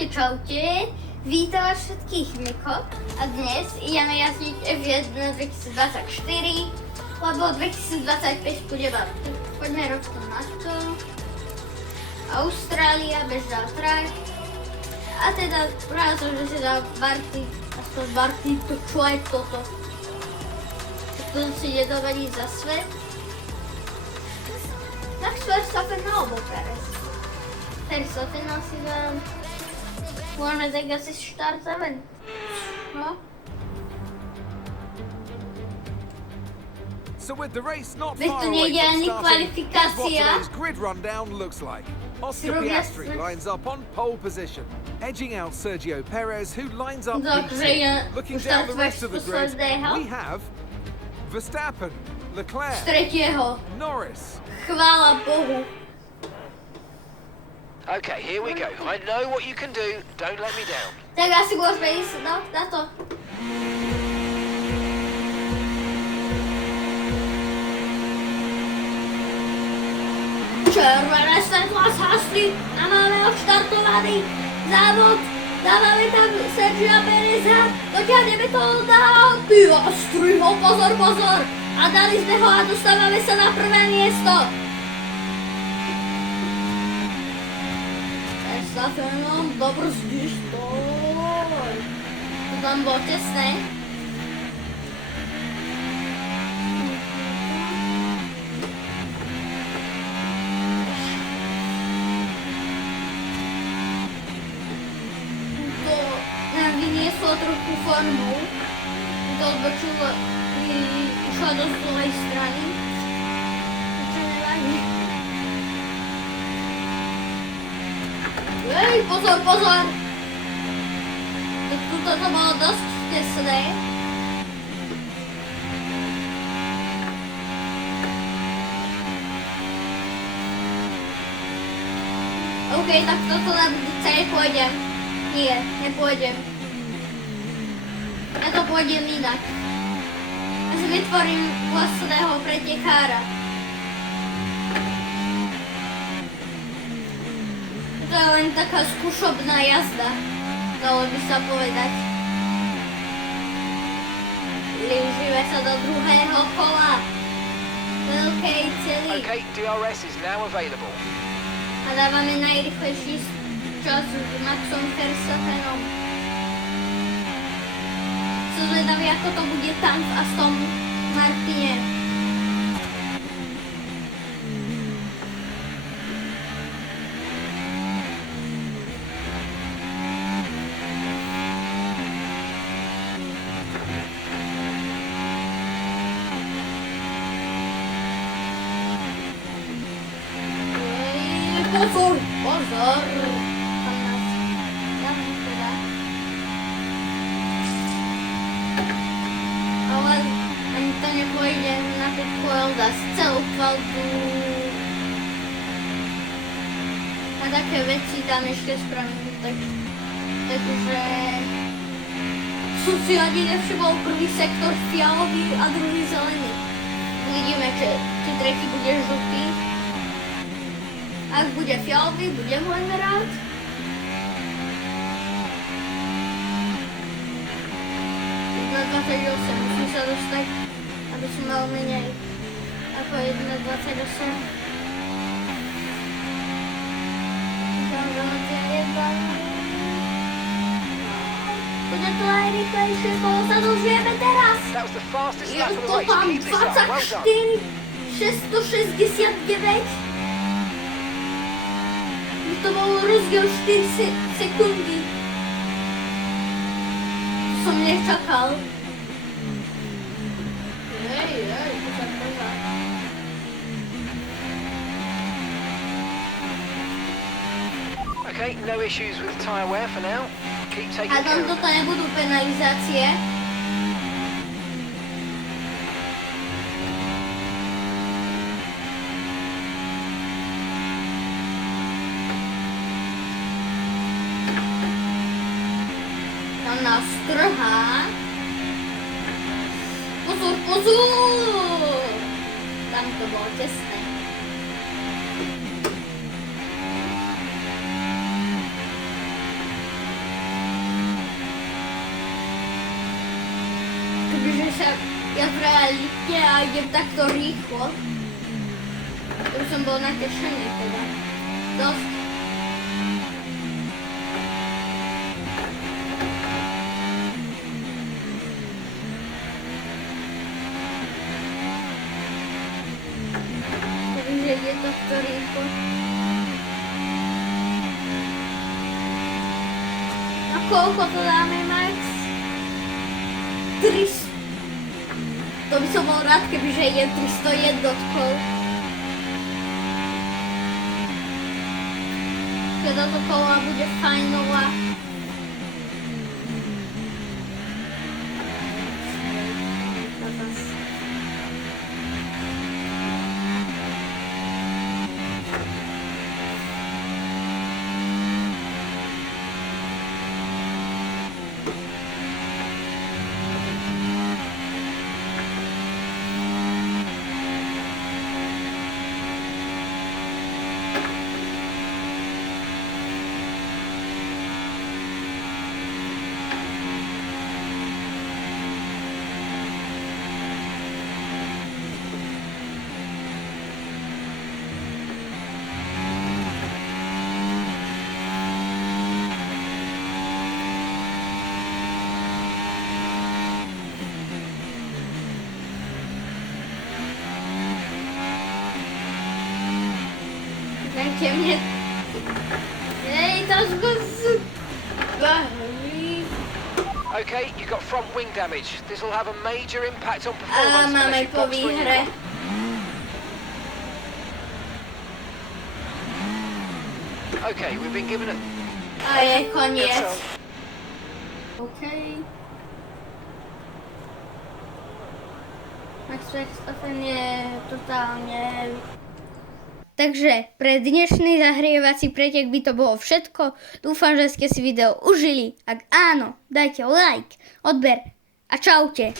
Čaute, vítam vás všetkých Miko a dnes ideme jazdiť F1 2024, lebo 2025 bude vám. Poďme rovno na to. Austrália, bežná trať. A teda práve som, že si dal Barty, aspoň Barty, to čo je toto? To si ide dovediť za svet. Max Verstappen alebo Perez? Verstappen asi dám. Môžeme tak asi štartovať. No. So with the race not Veď far tu away nejde from ani starting, here's what kvalifikácia. today's grid rundown looks like. Oscar Zrobię Piastri swe- lines up on pole position, edging out Sergio Perez, who lines up Dobrze, P2. ja Looking down the wystartujesz rest of the po grid, Sodejho. we have Verstappen, Z Leclerc, tretieho. Norris, Chvála Bohu. Okay, here we go. I know what you can do. Don't let me down. Tak asi môžeme ísť na to. Červené svetla zhasli a máme odštartovaný závod. Dávame tam Sergia Pereza, dotiahneme to na Piastriho, pozor, pozor. A dali sme ho a dostávame sa na prvé miesto. Verstappenom, dobrzdíš, stoj. To tam bolo tesné. To nám vynieslo trochu formu. To odbočilo, išla do zlej strany. Čo nevadí. Ej, pozor, pozor! Tak tuto to bolo dosť tesné. OK, tak toto na celé pôjdem. Nie, nepôjdem. Ja to pôjdem inak. Ja si vytvorím vlastného pretekára. To je len taká skúšobná jazda, dalo by sa povedať. Využíme sa do druhého kola. Veľkej celý. Okay, DRS is now available. A dávame najrychlejší čas s Maxom Verstappenom. Som zvedavý, ako to bude tam v Aston Martine. Pozor, pozor! Tam nás jazdí teda. Ale ani to nepôjde na Pitcoilda z celú kaldu. A také veci tam ešte spravím. Takže som si ani nevšimol prvý sektor fialový a druhý zelený. Uvidíme, či tretí bude žltý. Ak bude fialový, budem len rád. Na 28 musím sa dostať, aby som mal menej ako 1,28. Bude to najrýchlejšie, koho sa dozvieme teraz. That was the fastest Je lap of the to race. tam Keep this up. Well done. 24, 669. To bol rozdiel 4 sekundy. Som nečakal. Pozor, pozor. Okay, no issues with tyre wear for now. Keep taking A tam care of toto nebudú penalizácie. Tam nás trhá. Pozor, pozor! Tam to bolo tesné. sa ja v realite a idem takto rýchlo. To už som bol natešený teda. Dosť. Takže je takto rýchlo. A koľko to dáme, Max? 300. To by som bol rád, kebyže je 300 jednotkov. Keď táto kola bude fajnová. Dajte mne. Hej, trošku Okay, you got front wing damage. This will have a major impact on A performance máme unless you po box when you výhre. want. Okay, we've been given a... A je koniec. Good song. OK. Max Verstappen je totálne... Takže pre dnešný zahrievací pretek by to bolo všetko. Dúfam, že ste si video užili. Ak áno, dajte like, odber a čaute.